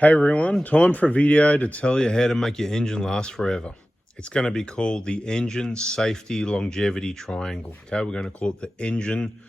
Hey everyone, time for a video to tell you how to make your engine last forever. It's going to be called the Engine Safety Longevity Triangle. Okay, we're going to call it the Engine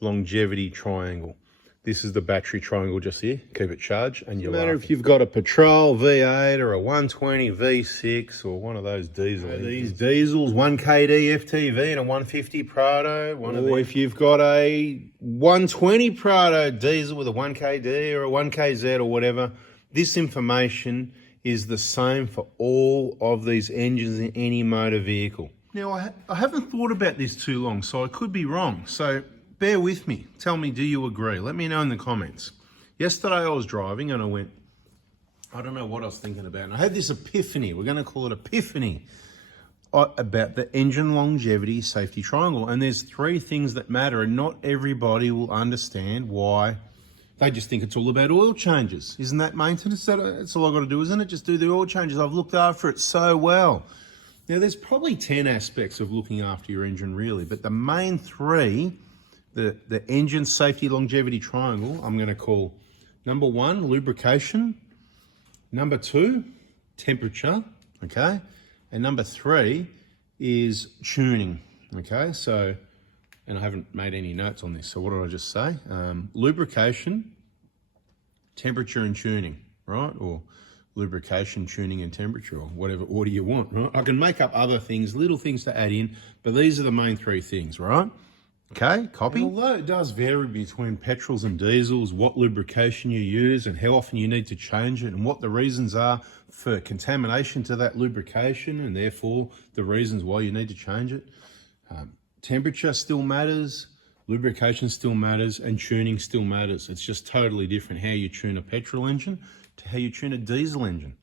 Longevity Triangle. This is the battery triangle just here. Keep it charged and you'll matter if you've got a Petrol V8 or a 120 V6 or one of those diesel engines. These diesels, 1 KD FTV and a 150 Prado. Or if you've got a 120 Prado diesel with a 1 KD or a 1 KZ or whatever, this information is the same for all of these engines in any motor vehicle. Now, I haven't thought about this too long, so I could be wrong. So bear with me. Tell me, do you agree? Let me know in the comments. Yesterday I was driving and I went, I don't know what I was thinking about. And I had this epiphany, we're going to call it epiphany, about the engine longevity safety triangle. And there's three things that matter, and not everybody will understand why. They just think it's all about oil changes. Isn't that maintenance? That's all I've got to do, isn't it? Just do the oil changes. I've looked after it so well. Now, there's probably 10 aspects of looking after your engine, really. But the main three, the engine safety longevity triangle, I'm going to call number 1, lubrication. Number 2, temperature. Okay. And number 3 is tuning. Okay. So, and I haven't made any notes on this, so what did I just say? Lubrication, temperature and tuning, right? Or lubrication, tuning and temperature, or whatever order you want, right? I can make up other things, little things to add in, but these are the main three things, right? Okay, copy? And although it does vary between petrols and diesels, what lubrication you use and how often you need to change it and what the reasons are for contamination to that lubrication and therefore the reasons why you need to change it. Temperature still matters, lubrication still matters, and tuning still matters. It's just totally different how you tune a petrol engine to how you tune a diesel engine.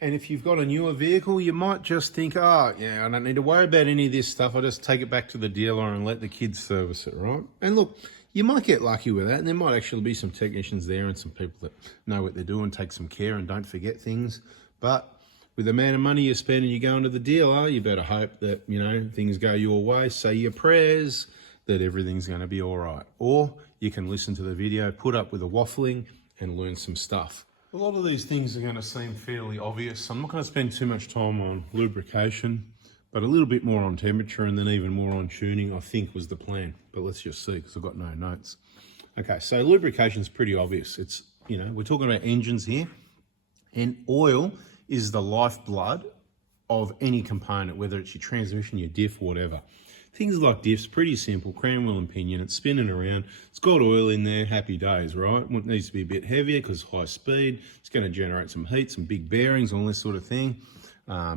And if you've got a newer vehicle, you might just think, oh, yeah, I don't need to worry about any of this stuff. I'll just take it back to the dealer and let the kids service it, right? And look, you might get lucky with that, and there might actually be some technicians there and some people that know what they're doing, take some care and don't forget things. But with the amount of money you spend and you're going to the dealer, you better hope that, you know, things go your way. Say your prayers that everything's going to be all right. Or you can listen to the video, put up with the waffling and learn some stuff. A lot of these things are going to seem fairly obvious. I'm not going to spend too much time on lubrication, but a little bit more on temperature and then even more on tuning, I think was the plan. But let's just see, because I've got no notes. Okay, so lubrication is pretty obvious. It's, you know, we're talking about engines here, and oil is the lifeblood of any component, whether it's your transmission, your diff, whatever. Things like diffs, pretty simple, crown wheel and pinion, it's spinning around, it's got oil in there, happy days, right? It needs to be a bit heavier because high speed, it's going to generate some heat, some big bearings, all this sort of thing.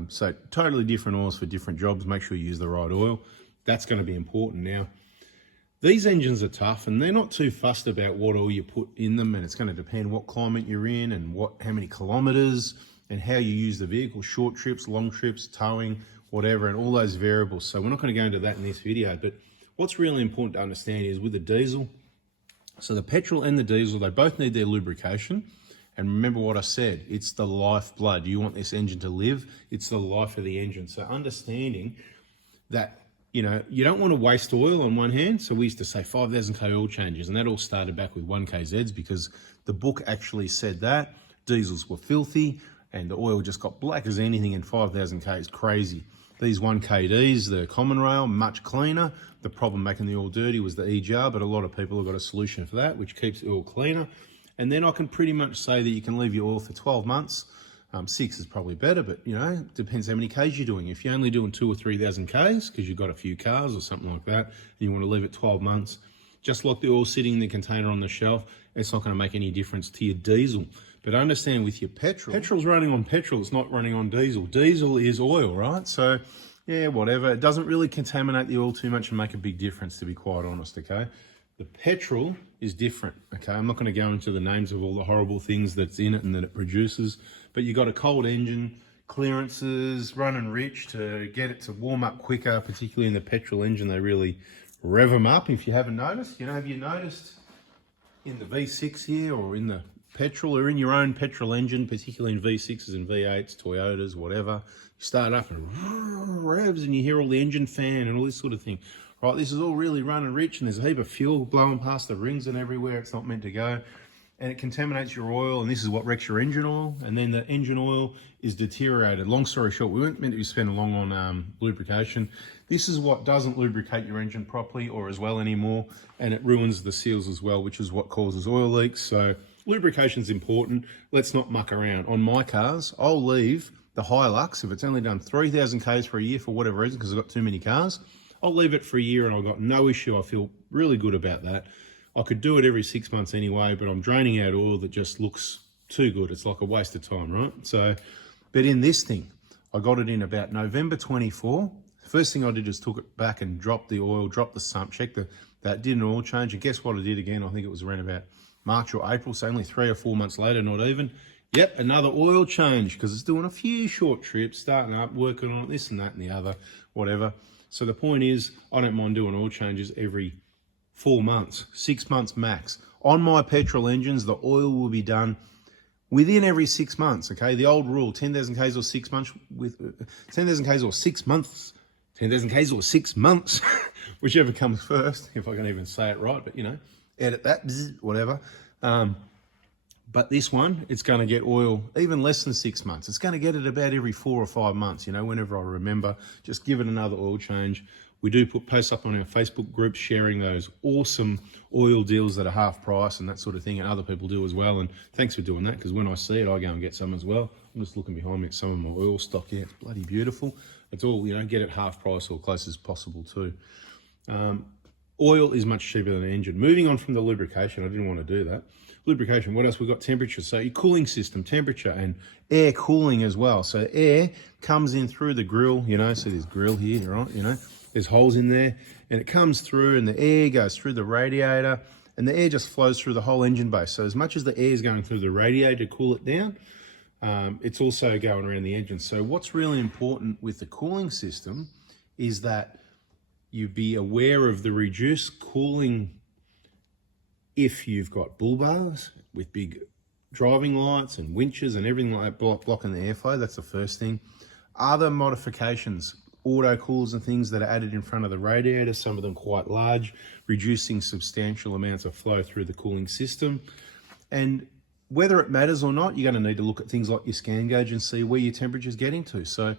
So totally different oils for different jobs. Make sure you use the right oil. That's going to be important. Now, these engines are tough and they're not too fussed about what oil you put in them, and it's going to depend what climate you're in and how many kilometers and how you use the vehicle, short trips, long trips, towing, whatever, and all those variables. So we're not going to go into that in this video, but what's really important to understand is with the diesel, so the petrol and the diesel, they both need their lubrication. And remember what I said, it's the lifeblood. You want this engine to live, it's the life of the engine. So understanding that, you know, you don't want to waste oil on one hand. So we used to say 5,000 K oil changes, and that all started back with 1 KZs because the book actually said that. Diesels were filthy and the oil just got black as anything, and 5,000 K is crazy. These 1 KDs, the common rail, much cleaner. The problem making the oil dirty was the EGR, but a lot of people have got a solution for that, which keeps the oil cleaner. And then I can pretty much say that you can leave your oil for 12 months. 6 is probably better, but you know, it depends how many Ks you're doing. If you're only doing 2,000 or 3,000 Ks, because you've got a few cars or something like that, and you want to leave it 12 months, just like the oil sitting in the container on the shelf, it's not going to make any difference to your diesel. But understand with your petrol's running on petrol, it's not running on diesel. Diesel is oil, right? So, yeah, whatever. It doesn't really contaminate the oil too much and make a big difference, to be quite honest, okay? The petrol is different, okay? I'm not going to go into the names of all the horrible things that's in it and that it produces, but you got a cold engine, clearances, running rich to get it to warm up quicker, particularly in the petrol engine. They really rev them up. If you haven't noticed, you know, have you noticed in the V6 here or in the petrol or in your own petrol engine, particularly in V6s and V8s, Toyotas, whatever, you start up and revs and you hear all the engine fan and all this sort of thing. Right, this is all really running rich and there's a heap of fuel blowing past the rings and everywhere it's not meant to go. and it contaminates your oil, and this is what wrecks your engine oil, and then the engine oil is deteriorated. Long story short, we weren't meant to be spending long on lubrication. This is what doesn't lubricate your engine properly or as well anymore, and it ruins the seals as well, which is what causes oil leaks. So lubrication is important. Let's not muck around. On my cars, I'll leave the Hilux, if it's only done 3,000 Ks for a year for whatever reason, because I've got too many cars, I'll leave it for a year and I've got no issue. I feel really good about that. I could do it every 6 months anyway, but I'm draining out oil that just looks too good. It's like a waste of time, right? So, but in this thing, I got it in about November 24. First thing I did is took it back and dropped the oil, dropped the sump, checked that did an oil change. And guess what I did again? I think it was around about March or April, so only 3 or 4 months later, not even. Yep, another oil change, because it's doing a few short trips, starting up, working on it, this and that and the other, whatever. So the point is, I don't mind doing oil changes every 4 months, 6 months max. On my petrol engines, the oil will be done within every 6 months, okay? The old rule, 10,000 Ks or 6 months, with 10,000 Ks or 6 months, 10,000 Ks or 6 months, whichever comes first, if I can even say it right, but you know, edit that, whatever. But this one, it's going to get oil even less than 6 months. It's going to get it about every 4 or 5 months, you know, whenever I remember. Just give it another oil change. We do put posts up on our Facebook group sharing those awesome oil deals that are half price and that sort of thing, and other people do as well. And thanks for doing that, because when I see it, I go and get some as well. I'm just looking behind me at some of my oil stock here. It's bloody beautiful. It's all, you know, get it half price or close as possible too. Oil is much cheaper than an engine. Moving on from the lubrication, I didn't want to do that. Lubrication, what else? We've got temperature. So your cooling system, temperature, and air cooling as well. So air comes in through the grill, you know, so there's grill here, right, you know. There's holes in there, and it comes through, and the air goes through the radiator, and the air just flows through the whole engine base. So as much as the air is going through the radiator to cool it down, it's also going around the engine. So what's really important with the cooling system is that you be aware of the reduced cooling if you've got bull bars with big driving lights and winches and everything like that blocking the airflow. That's the first thing. Other modifications, auto coolers and things that are added in front of the radiator, some of them quite large, reducing substantial amounts of flow through the cooling system. And whether it matters or not, you're going to need to look at things like your scan gauge and see where your temperature is getting to. So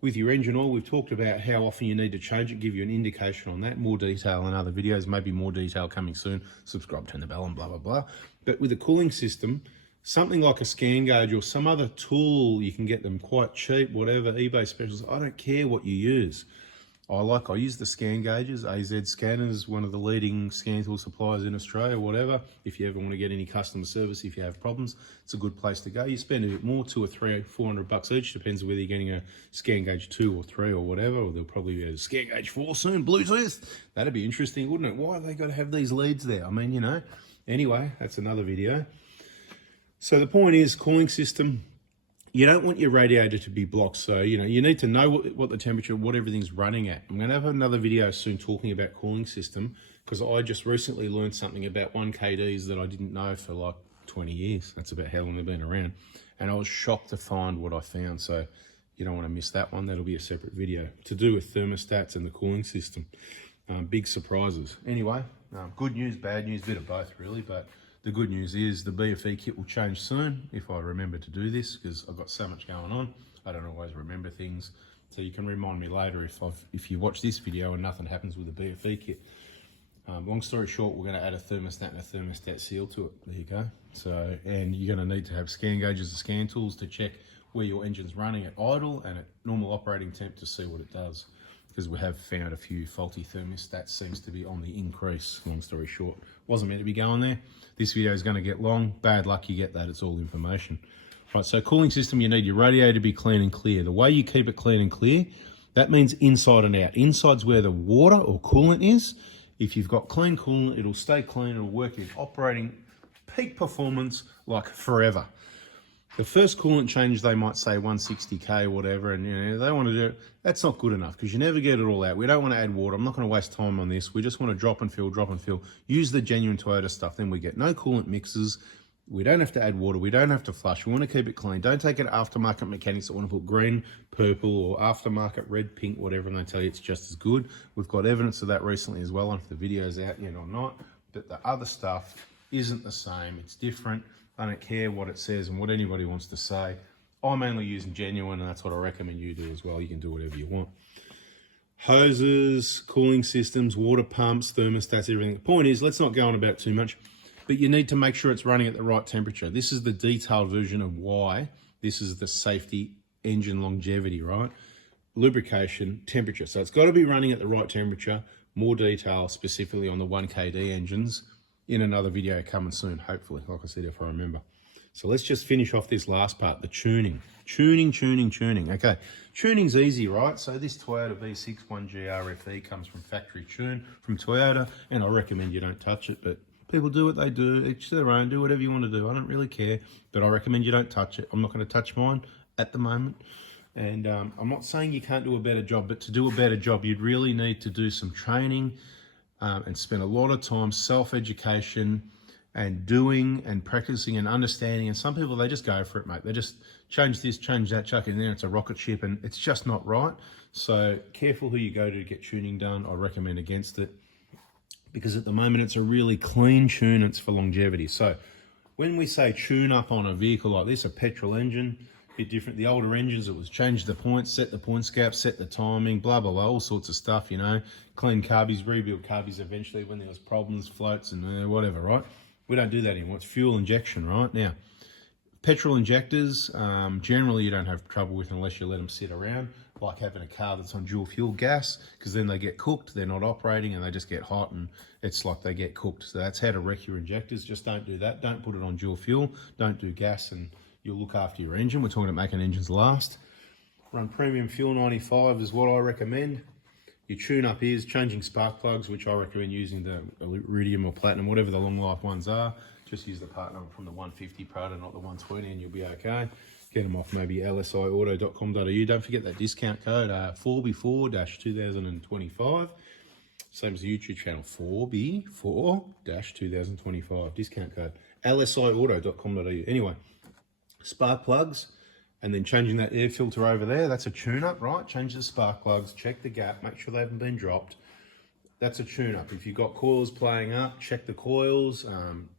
with your engine oil, we've talked about how often you need to change it, give you an indication on that. More detail in other videos, maybe more detail coming soon. Subscribe, turn the bell and blah, blah, blah. But with the cooling system, something like a scan gauge or some other tool, you can get them quite cheap, whatever, eBay specials. I don't care what you use. I use the scan gauges. AZ Scanners, one of the leading scan tool suppliers in Australia, whatever. If you ever want to get any customer service, if you have problems, it's a good place to go. You spend a bit more, $200 or $300, $400 each, depends whether you're getting a scan gauge 2 or 3 or whatever, or there'll probably be a scan gauge 4 soon, Bluetooth. That'd be interesting, wouldn't it? Why have they got to have these leads there? I mean, you know, anyway, that's another video. So the point is, cooling system, you don't want your radiator to be blocked. So, you know, you need to know what the temperature, what everything's running at. I'm going to have another video soon talking about cooling system, because I just recently learned something about 1KDs that I didn't know for like 20 years. That's about how long they've been around. And I was shocked to find what I found. So you don't want to miss that one. That'll be a separate video to do with thermostats and the cooling system. Big surprises. Anyway, good news, bad news, bit of both really, but the good news is the BFE kit will change soon if I remember to do this, because I've got so much going on. I don't always remember things. So you can remind me later if you watch this video and nothing happens with the BFE kit. Long story short, we're going to add a thermostat and a thermostat seal to it. There you go. So, and you're going to need to have scan gauges and scan tools to check where your engine's running at idle and at normal operating temp to see what it does. Because we have found a few faulty thermostats, seems to be on the increase. Long story short, wasn't meant to be going there. This video is going to get long. Bad luck you get that. It's all information. Right, so cooling system, you need your radiator to be clean and clear. The way you keep it clean and clear, that means inside and out. Inside's where the water or coolant is. If you've got clean coolant, it'll stay clean. It'll work in operating peak performance like forever. The first coolant change, they might say 160K or whatever, and you know, they want to do it. That's not good enough because you never get it all out. We don't want to add water. I'm not going to waste time on this. We just want to drop and fill, drop and fill. Use the genuine Toyota stuff. Then we get no coolant mixes. We don't have to add water. We don't have to flush. We want to keep it clean. Don't take it to aftermarket mechanics that want to put green, purple, or aftermarket red, pink, whatever, and they tell you it's just as good. We've got evidence of that recently as well. I don't know if the video's out yet or not. But the other stuff, isn't the same. It's different. I don't care what it says and what anybody wants to say. I'm only using genuine, and that's what I recommend you do as well. You can do whatever you want. Hoses, cooling systems, water pumps, thermostats, everything. The point is, let's not go on about too much, but you need to make sure it's running at the right temperature. This is the detailed version of why this is the safety engine longevity, right? Lubrication, temperature. So it's got to be running at the right temperature. More detail specifically on the 1KD engines in another video coming soon, hopefully, like I said, if I remember. So let's just finish off this last part, the tuning. Tuning. Okay, tuning's easy, right? So this Toyota V6 1GRFE comes from factory tune from Toyota, and I recommend you don't touch it, but people do what they do, each their own, do whatever you want to do. I don't really care, but I recommend you don't touch it. I'm not going to touch mine at the moment. And I'm not saying you can't do a better job, but to do a better job, you'd really need to do some training and spend a lot of time self-education and doing and practicing and understanding. And some people, they just go for it, mate. They just change this, change that, chuck it in there. It's a rocket ship, and it's just not right. So careful who you go to get tuning done. I recommend against it, because at the moment it's a really clean tune. It's for longevity. So when we say tune up on a vehicle like this, a petrol engine, bit different. The older engines, it was change the points, set the points gap, set the timing, blah, blah, blah, all sorts of stuff, you know. Clean carbies, rebuild carbies eventually when there was problems, floats and whatever, right? We don't do that anymore. It's fuel injection, right? Now, petrol injectors, generally you don't have trouble with unless you let them sit around, like having a car that's on dual fuel gas, because then they get cooked, they're not operating, and they just get hot, and it's like they get cooked. So that's how to wreck your injectors. Just don't do that. Don't put it on dual fuel. Don't do gas, and you'll look after your engine. We're talking about making engines last. Run premium fuel 95 is what I recommend. Your tune-up is changing spark plugs, which I recommend using the iridium or platinum, whatever the long life ones are. Just use the part number from the 150 Prado, not the 120, and you'll be okay. Get them off maybe lsiauto.com.au. Don't forget that discount code 4B4-2025. Same as the YouTube channel, 4B4-2025. Discount code lsiauto.com.au. Anyway, spark plugs, and then changing that air filter over there, that's a tune-up, right? Change the spark plugs, check the gap, make sure they haven't been dropped. That's a tune-up. If you've got coils playing up, check the coils,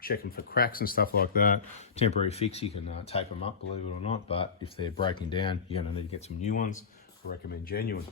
check them for cracks and stuff like that. Temporary fix, you can tape them up, believe it or not, but if they're breaking down, you're going to need to get some new ones. I recommend genuine.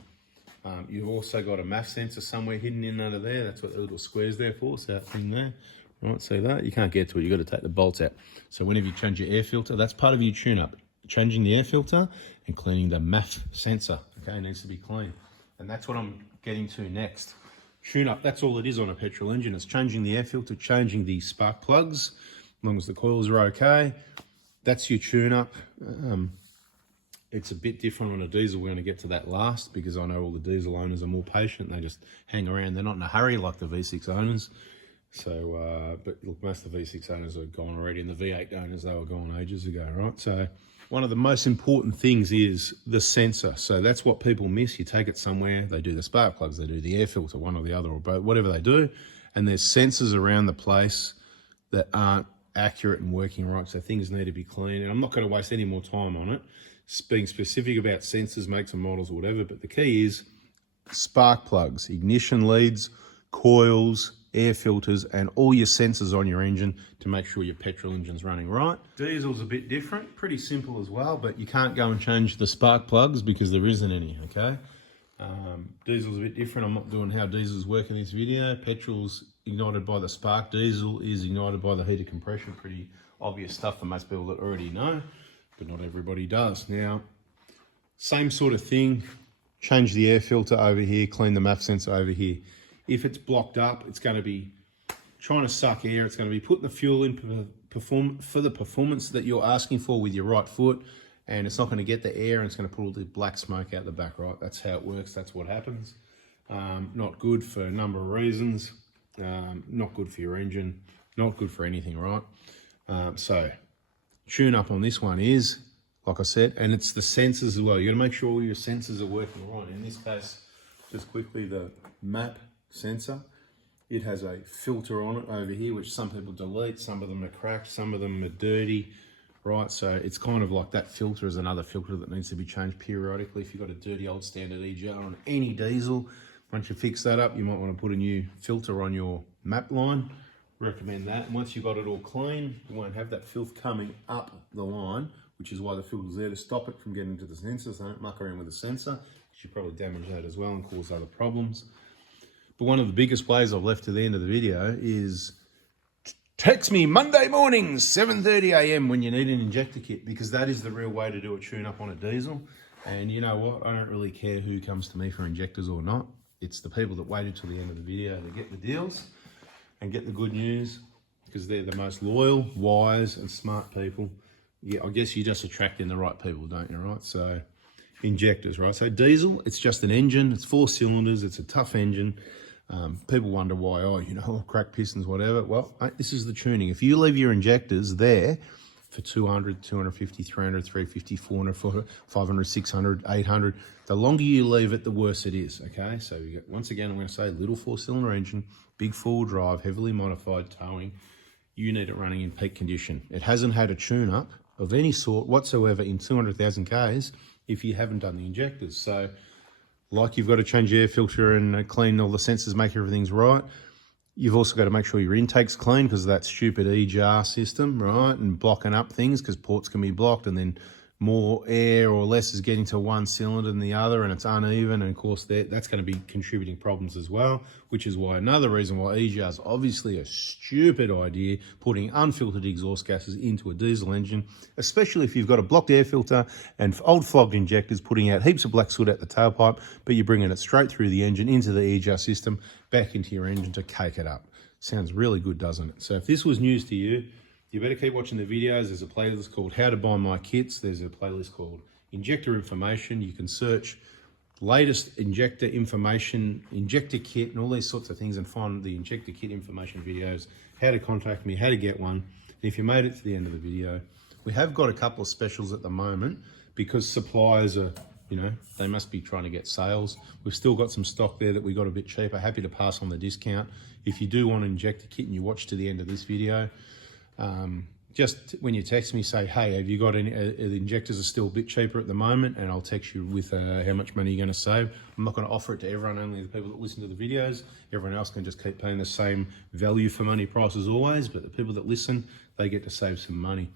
You've also got a MAF sensor somewhere hidden in under there. That's what the little square's there for, so that thing there. Right, see that? You can't get to it, you've got to take the bolts out. So whenever you change your air filter, that's part of your tune-up. Changing the air filter and cleaning the MAF sensor. Okay, it needs to be clean. And that's what I'm getting to next. Tune-up, that's all it is on a petrol engine. It's changing the air filter, changing the spark plugs, as long as the coils are okay. That's your tune-up. It's a bit different on a diesel. We're going to get to that last, because I know all the diesel owners are more patient. They just hang around. They're not in a hurry like the V6 owners. So, but look, most of the V6 owners are gone already, and the V8 owners, they were gone ages ago, right? So one of the most important things is the sensor. So that's what people miss. You take it somewhere, they do the spark plugs, they do the air filter, one or the other, or both, whatever they do, and there's sensors around the place that aren't accurate and working right, so things need to be clean. And I'm not going to waste any more time on it, being specific about sensors, makes and models, or whatever, but the key is spark plugs, ignition leads, coils, air filters, and all your sensors on your engine to make sure your petrol engine's running right. Diesel's a bit different, pretty simple as well, but you can't go and change the spark plugs because there isn't any, okay? Diesel's a bit different. I'm not doing how diesels work in this video. Petrol's ignited by the spark. Diesel is ignited by the heater compression. Pretty obvious stuff for most people that already know, but not everybody does. Now, same sort of thing. Change the air filter over here, clean the MAF sensor over here. If it's blocked up, it's going to be trying to suck air. It's going to be putting the fuel in for the performance that you're asking for with your right foot, and it's not going to get the air, and it's going to put all the black smoke out the back, right? That's how it works. That's what happens. Not good for a number of reasons. Not good for your engine. Not good for anything, right? So tune up on this one is, like I said, and it's the sensors as well. You got to make sure all your sensors are working right. In this case, just quickly, the map sensor, it has a filter on it over here, which some people delete. Some of them are cracked, some of them are dirty, right? So it's kind of like that filter is another filter that needs to be changed periodically. If you've got a dirty old standard EGR on any diesel, once you fix that up, you might want to put a new filter on your map line, Recommend that. And once you've got it all clean, you won't have that filth coming up the line, which is why the filter's there to stop it from getting into the sensor. So don't muck around with the sensor, because you probably damage that as well and cause other problems. But one of the biggest ways I've left to the end of the video is text me Monday mornings, 7:30 a.m. when you need an injector kit, because that is the real way to do a tune-up on a diesel. And you know what? I don't really care who comes to me for injectors or not. It's the people that waited till the end of the video to get the deals and get the good news, because they're the most loyal, wise, and smart people. Yeah, I guess you're just attracting the right people, don't you, right? So injectors, right? So diesel, it's just an engine. It's 4 cylinders. It's a tough engine. People wonder why, oh, you know, crack pistons, whatever. Well, this is the tuning. If you leave your injectors there for 200, 250, 300, 350, 400, 500, 600, 800, the longer you leave it, the worse it is, okay? So you get, once again, I'm going to say little 4-cylinder engine, big 4-wheel drive, heavily modified towing. You need it running in peak condition. It hasn't had a tune-up of any sort whatsoever in 200,000 Ks if you haven't done the injectors. So like you've got to change the air filter and clean all the sensors, make everything's right. You've also got to make sure your intake's clean because of that stupid EJAR system, right? And blocking up things because ports can be blocked, and then more air or less is getting to one cylinder than the other, and it's uneven. And of course, that's going to be contributing problems as well, which is why another reason why EJAR is obviously a stupid idea, putting unfiltered exhaust gases into a diesel engine, especially if you've got a blocked air filter and old flogged injectors putting out heaps of black soot at the tailpipe, but you're bringing it straight through the engine into the EJAR system, back into your engine to cake it up. Sounds really good, doesn't it? So if this was news to you, you better keep watching the videos. There's a playlist called How to Buy My Kits. There's a playlist called Injector Information. You can search latest injector information, injector kit, and all these sorts of things, and find the injector kit information videos, how to contact me, how to get one. And if you made it to the end of the video, we have got a couple of specials at the moment because suppliers are, you know, they must be trying to get sales. We've still got some stock there that we got a bit cheaper. Happy to pass on the discount. If you do want an injector kit and you watch to the end of this video, just when you text me, say, hey, have you got any, the injectors are still a bit cheaper at the moment, and I'll text you with how much money you're going to save. I'm not going to offer it to everyone, only the people that listen to the videos. Everyone else can just keep paying the same value for money price as always, but the people that listen, they get to save some money.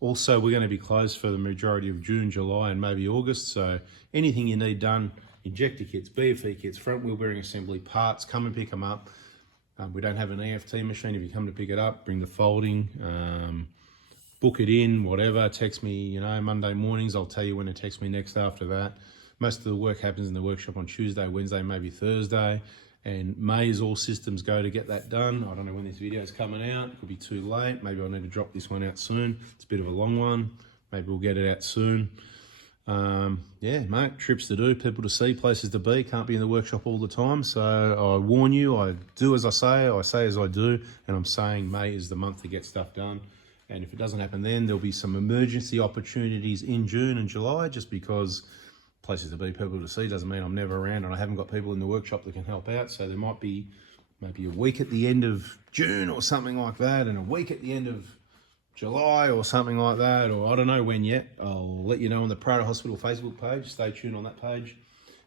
Also, we're going to be closed for the majority of June, July, and maybe August, so anything you need done, injector kits, BFE kits, front wheel bearing assembly, parts, come and pick them up. We don't have an EFT machine. If you come to pick it up, bring the folding, book it in, whatever. Text me, you know, Monday mornings. I'll tell you when to text me next after that. Most of the work happens in the workshop on Tuesday, Wednesday, maybe Thursday. And May is all systems go to get that done. I don't know when this video is coming out. It could be too late. Maybe I'll need to drop this one out soon. It's a bit of a long one. Maybe we'll get it out soon. Yeah, mate, trips to do, people to see, places to be. Can't be in the workshop all the time. So I warn you, I do as I say as I do. And I'm saying May is the month to get stuff done. And if it doesn't happen then, there'll be some emergency opportunities in June and July, just because places to be, people to see doesn't mean I'm never around and I haven't got people in the workshop that can help out. So there might be maybe a week at the end of June or something like that, and a week at the end of July or something like that, or I don't know when yet. I'll let you know on the Petrol Hospital Facebook page. Stay tuned on that page.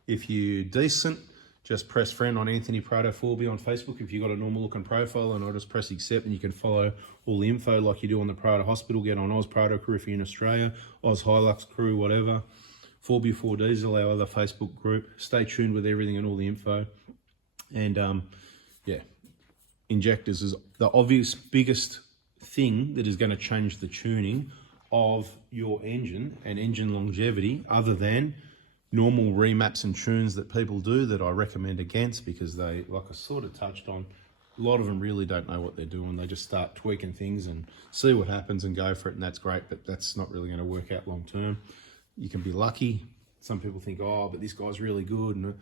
If you're decent, just press friend on Anthony Prado 4B on Facebook if you've got a normal looking profile, and I'll just press accept and you can follow all the info like you do on the Prado Hospital. Get on Oz Prado Crew if you're in Australia, Oz Hilux Crew, whatever. 4B4 Diesel, our other Facebook group. Stay tuned with everything and all the info. And yeah, injectors is the obvious biggest thing that is going to change the tuning of your engine and engine longevity, other than normal remaps and tunes that people do that I recommend against, because they, like I sort of touched on, a lot of them really don't know what they're doing. They just start tweaking things and see what happens and go for it, and that's great, but that's not really going to work out long term. You can be lucky. Some people think, oh, but this guy's really good, and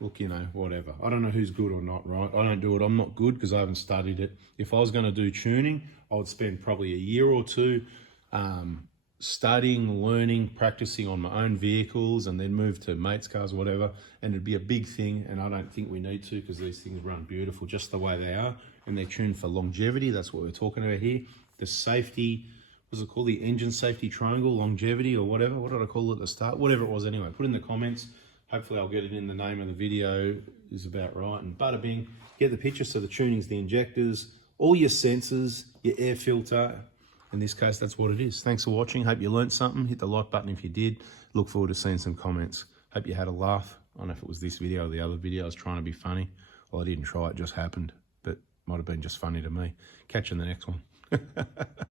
look, you know, whatever. I don't know who's good or not, right? I don't do it. I'm not good because I haven't studied it. If I was going to do tuning, I would spend probably a year or two studying, learning, practicing on my own vehicles, and then move to mates' cars, whatever. And it'd be a big thing, and I don't think we need to, because these things run beautiful just the way they are, and they're tuned for longevity. That's what we're talking about here. The safety, what's it called? The engine safety triangle, longevity, or whatever. What did I call it at the start? Whatever it was anyway. Put in the comments. Hopefully I'll get it in the name of the video, is about right. And bada bing, get the picture. So the tuning's the injectors, all your sensors, your air filter. In this case, that's what it is. Thanks for watching. Hope you learned something. Hit the like button if you did. Look forward to seeing some comments. Hope you had a laugh. I don't know if it was this video or the other video. I was trying to be funny. Well, I didn't try. It just happened. But might have been just funny to me. Catch you in the next one.